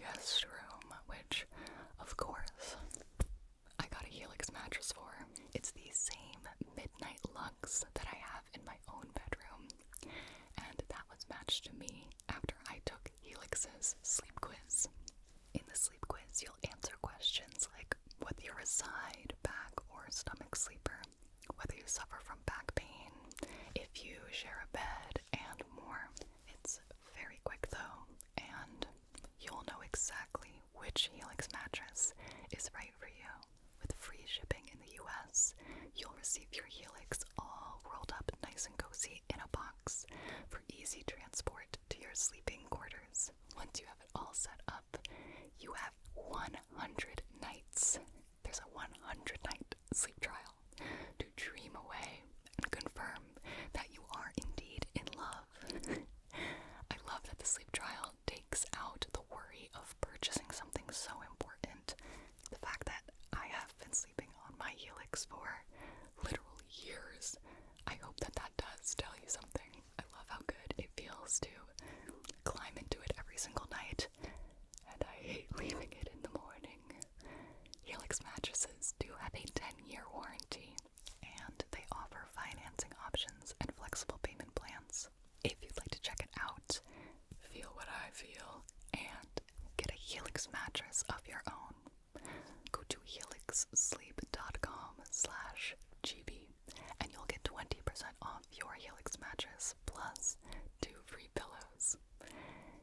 guest room, which, of course, I got a Helix mattress for. It's the same Midnight Lux that I have in my own bedroom, and that was matched to me after I took Helix's sleep quiz. In the sleep quiz, you'll answer questions like whether you're a side, back, or stomach sleeper, whether you suffer from back pain, if you share a bed, and more. It's very quick though, and you'll know exactly which Helix mattress is right for you. With free shipping in the US, you'll receive your Helix all rolled up nice and cozy in a box for easy transport to your sleeping quarters. Once you have it all set up, you have 100 nights. There's a 100-night sleep trial to dream away and confirm that you are indeed in love. I love that the sleep trial takes out the worry of purchasing something so important. The fact that I have been sleeping on my Helix for literal years. I hope that that does tell you something. I love how good it feels to climb into it every single night, and I hate leaving it in the morning. Helix mattresses do have a 10-year warranty, and they offer financing options and flexible payment plans. If you'd like to check it out, feel what I feel, and get a Helix mattress of your own, go to helixsleep.com/GB and you'll get 20% off your Helix mattress plus 2 free pillows.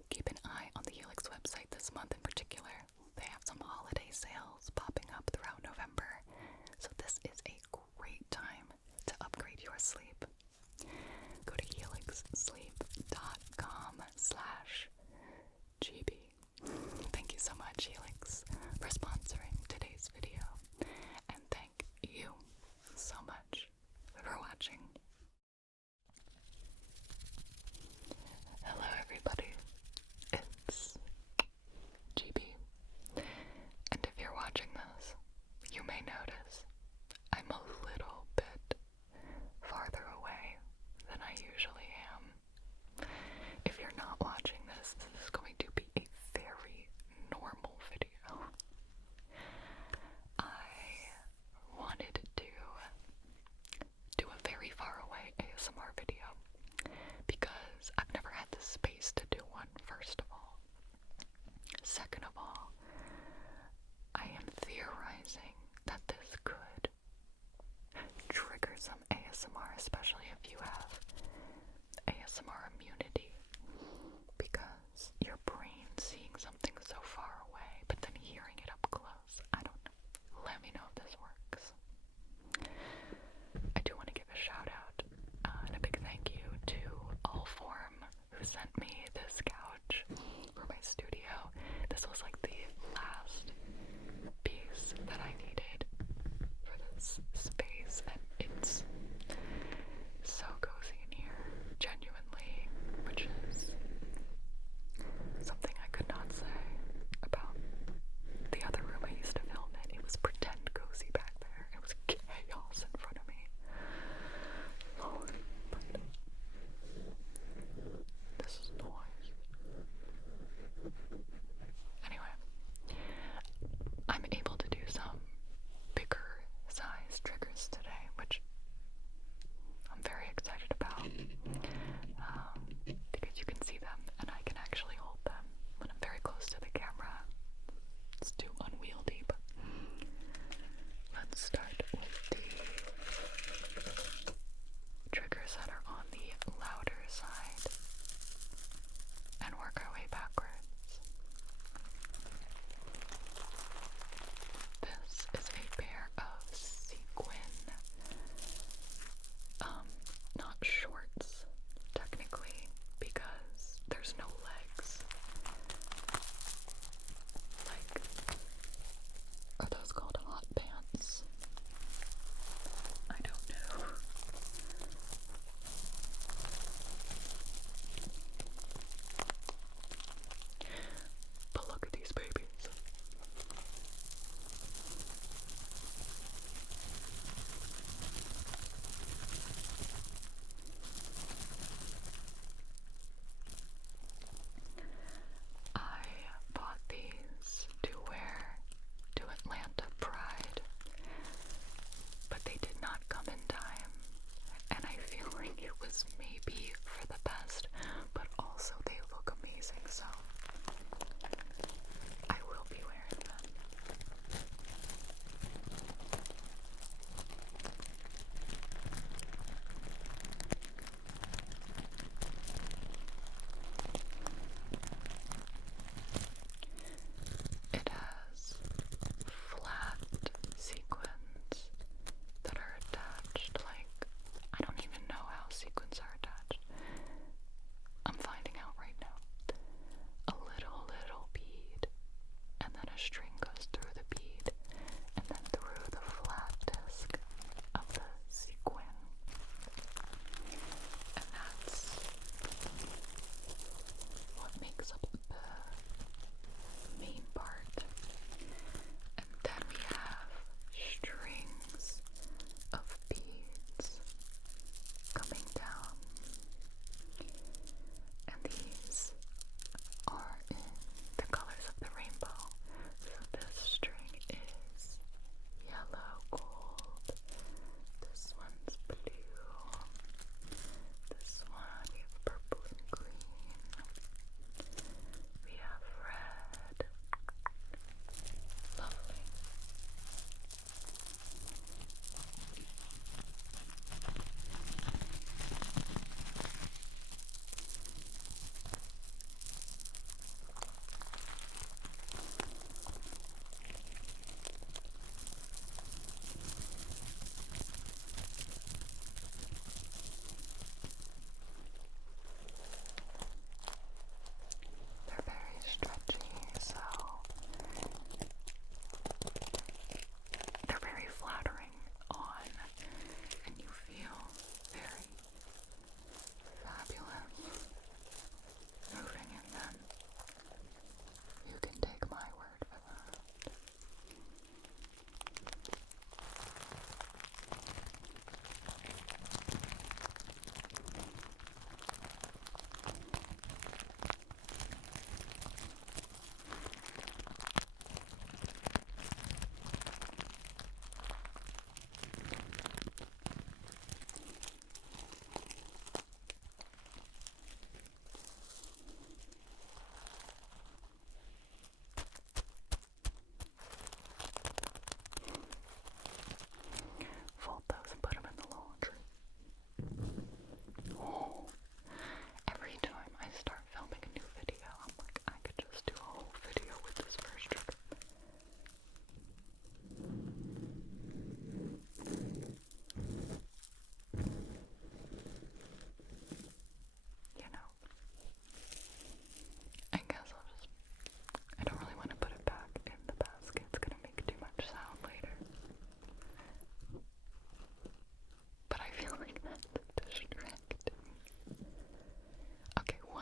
Keep an eye on the Helix website this month in particular. They have some holiday sales popping up throughout November, so this is a great time to upgrade your sleep. Go to helixsleep.com/GB. Thank you so much, Helix,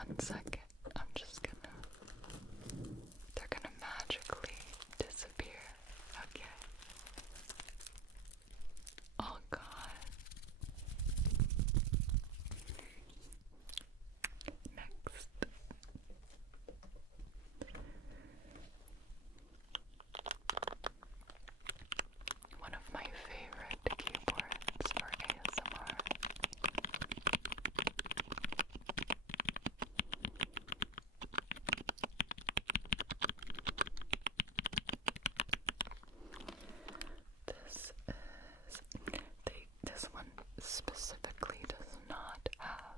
1 second. I'm just gonna. They're gonna magically disappear. Okay. Oh god. Next. One of my favorite keyboards for ASMR. This one specifically does not have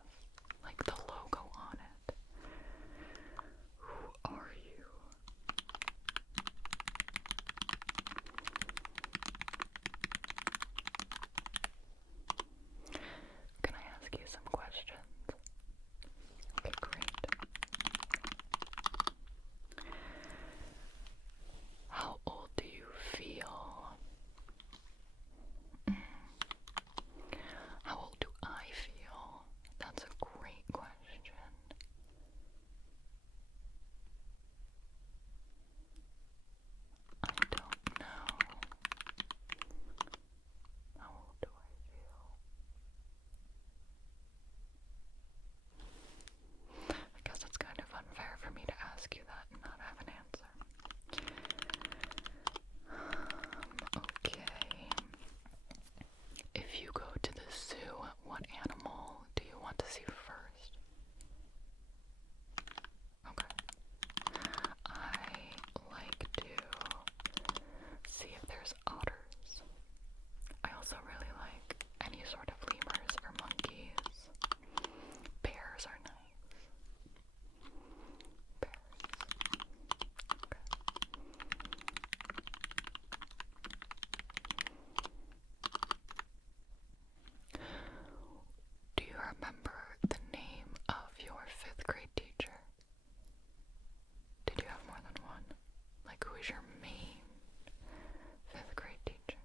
like the logo on it. Who are you? Can I ask you some questions? Okay, great. How old do you feel? How old do I feel? That's a great question. I don't know. How old do I feel? I guess it's kind of unfair for me to ask you that and not have an answer. Okay. If you go to the zoo, what animal do you want to see first? Okay. I like to see if there's otters. I also really like any sort of lemurs or monkeys. Bears are nice. Bears. Okay. Do you remember the name of your 5th grade teacher? Did you have more than one? Like, who is your main 5th grade teacher?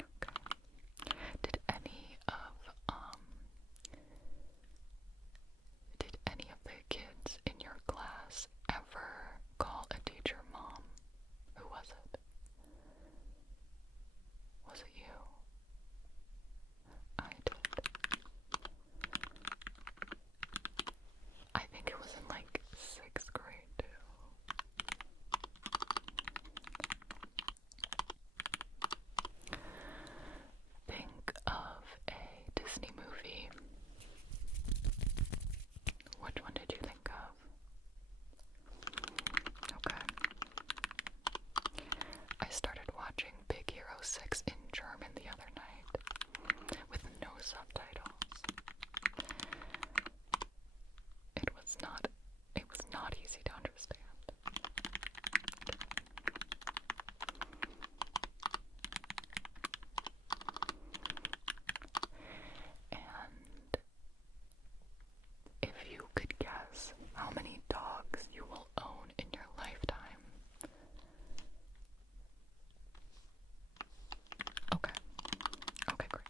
Okay. Did any of the kids in your class ever call a teacher mom? Who was it? Was it you? I did. I think it was in like 6th grade too. Think of a Disney movie. Which one did you think of? Okay. I started watching Big Hero 6 in German the other night with no subtitles. It was not easy to understand. And if you could guess how many dogs you will own in your lifetime. Okay. Okay, great.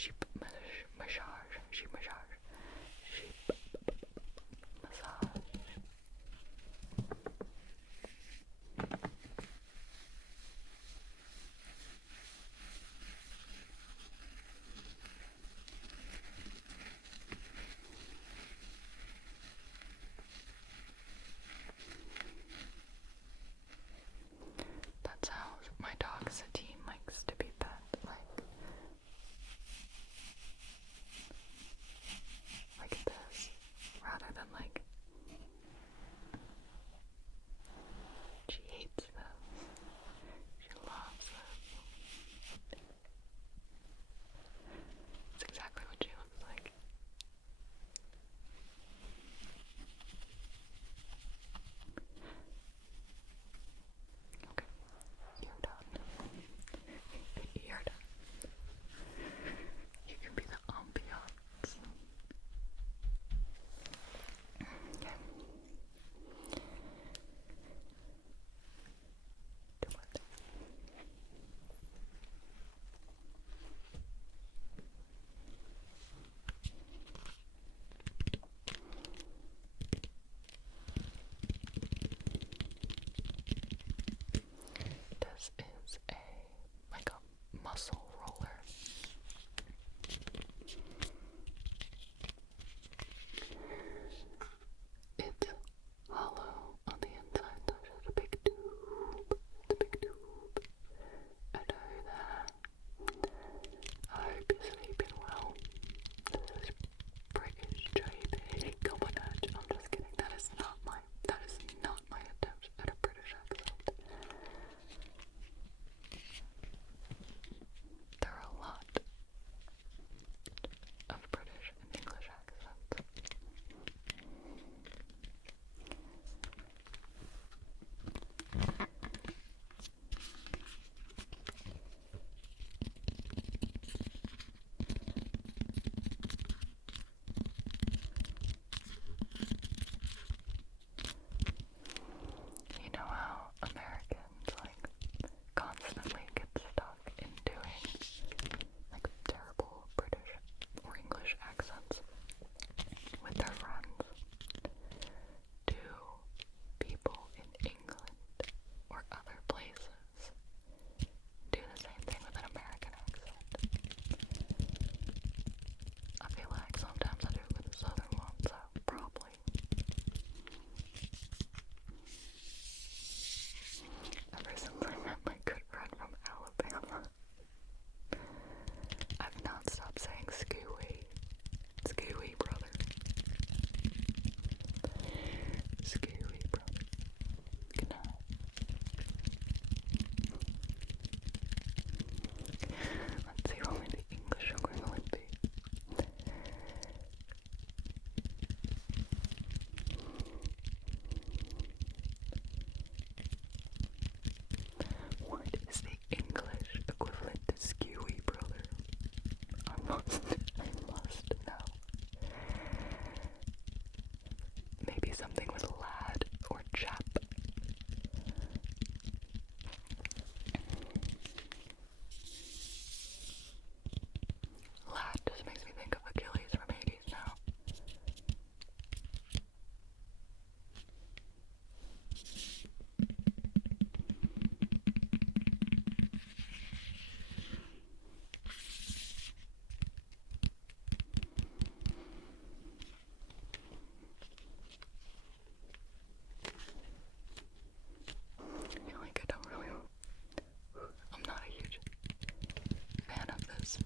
sheep massage, sheep massage, sheep massage. That's how my dog Satine likes to be pet, like this, rather than like, she hates this, she loves this. It's exactly what she looks like. Okay, you're done. You're done. You can be the ambiance. Okay. Do it. This is like a muscle roller. It's hollow on the inside, so it's a big tube. It's a big tube. And I hope you're sleeping well. This is British JB coming at you. I'm just kidding. That is not my attempt at a British accent. There are a lot of British and English accents. You know how Americans constantly get stuck in doing terrible British or English accents with their friends? Do people in England or other places do the same thing with an American accent? I feel like sometimes I do it with the southern ones, so probably. Ever since I met my good friend from Alabama, I've not stopped saying Scooey. Scooey, brother. Scooey, brother. Good night. Let's see what the English equivalent be. What is the English equivalent to Skewy, brother? I must know. Maybe something with lad or chap. Lad just makes me think of Achilles from Hades now. I feel like I don't really, I'm not a huge fan of this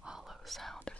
hollow sound